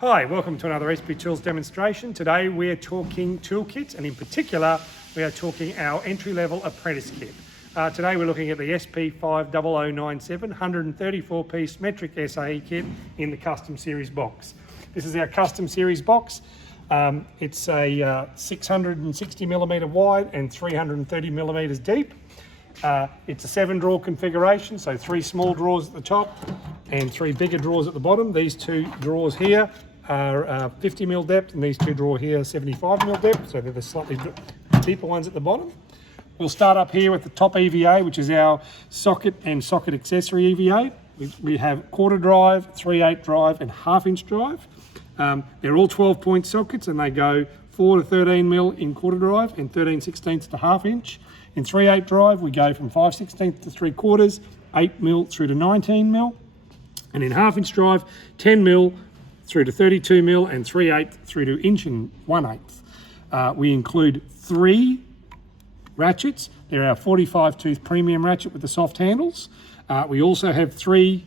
Hi, welcome to another SP Tools demonstration. Today we're talking toolkits, and in particular we are talking our entry-level apprentice kit. Today we're looking at the SP50097 134-piece metric SAE kit in the custom series box. This is our custom series box. It's a 660mm wide and 330mm deep. It's a 7-drawer configuration, so 3 small drawers at the top and 3 bigger drawers at the bottom. These 2 drawers here are 50mm depth, and these 2 drawers here are 75mm depth, so they're the slightly deeper ones at the bottom. We'll start up here with the top EVA, which is our socket and socket accessory EVA. We have quarter drive, 3/8 drive and 1/2-inch drive. They're all 12-point sockets, and they go 4 to 13mm in quarter drive and 13/16 to 1/2-inch. In 3/8 drive, we go from 5/16 to 3/4, 8mm through to 19mm. And in 1/2-inch drive, 10mm through to 32mm and 3/8 through to 1.1. We include 3 ratchets. They're our 45-tooth premium ratchet with the soft handles. We also have 3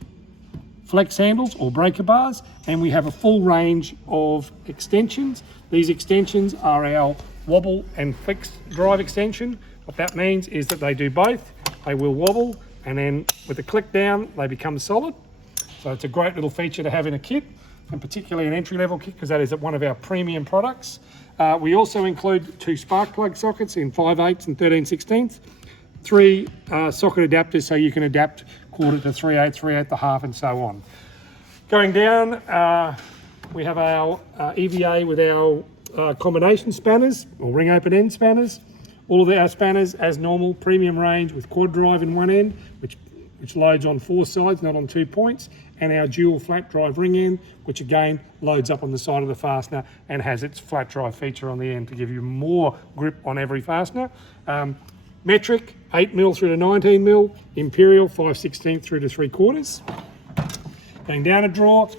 flex handles or breaker bars, and we have a full range of extensions. These extensions are our wobble and flex drive extension. What that means is that they do both. They will wobble, and then with a click down, they become solid. So it's a great little feature to have in a kit, and particularly an entry-level kit, because that is one of our premium products. We also include 2 spark plug sockets in 5/8 and 13/16, 3 socket adapters so you can adapt quarter to 3/8, 3/8 to 1/2, and so on. Going down, we have our EVA with our combination spanners or ring open end spanners. All of our spanners as normal, premium range with quad drive in one end, which loads on 4 sides, not on 2 points, and our dual flat drive ring end, which again loads up on the side of the fastener and has its flat drive feature on the end to give you more grip on every fastener. Metric, 8mm through to 19mm, Imperial, 5/16 through to 3/4. Going down a drawer,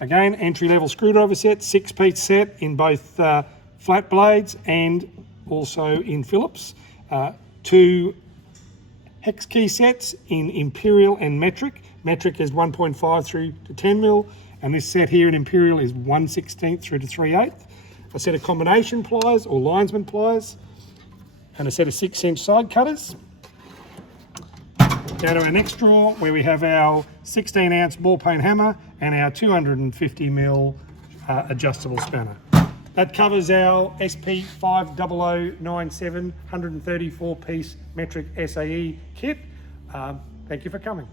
again, entry-level screwdriver set, 6-piece set in both flat blades and also in Phillips. 2 hex key sets in Imperial and Metric. Metric is 1.5 through to 10mm, and this set here in Imperial is 1/16 through to 3/8. A set of combination pliers or linesman pliers, and a set of 6-inch side cutters. Down to our next drawer, where we have our 16-ounce ball peen hammer and our 250mm adjustable spanner. That covers our SP50097 134-piece metric SAE kit. Thank you for coming.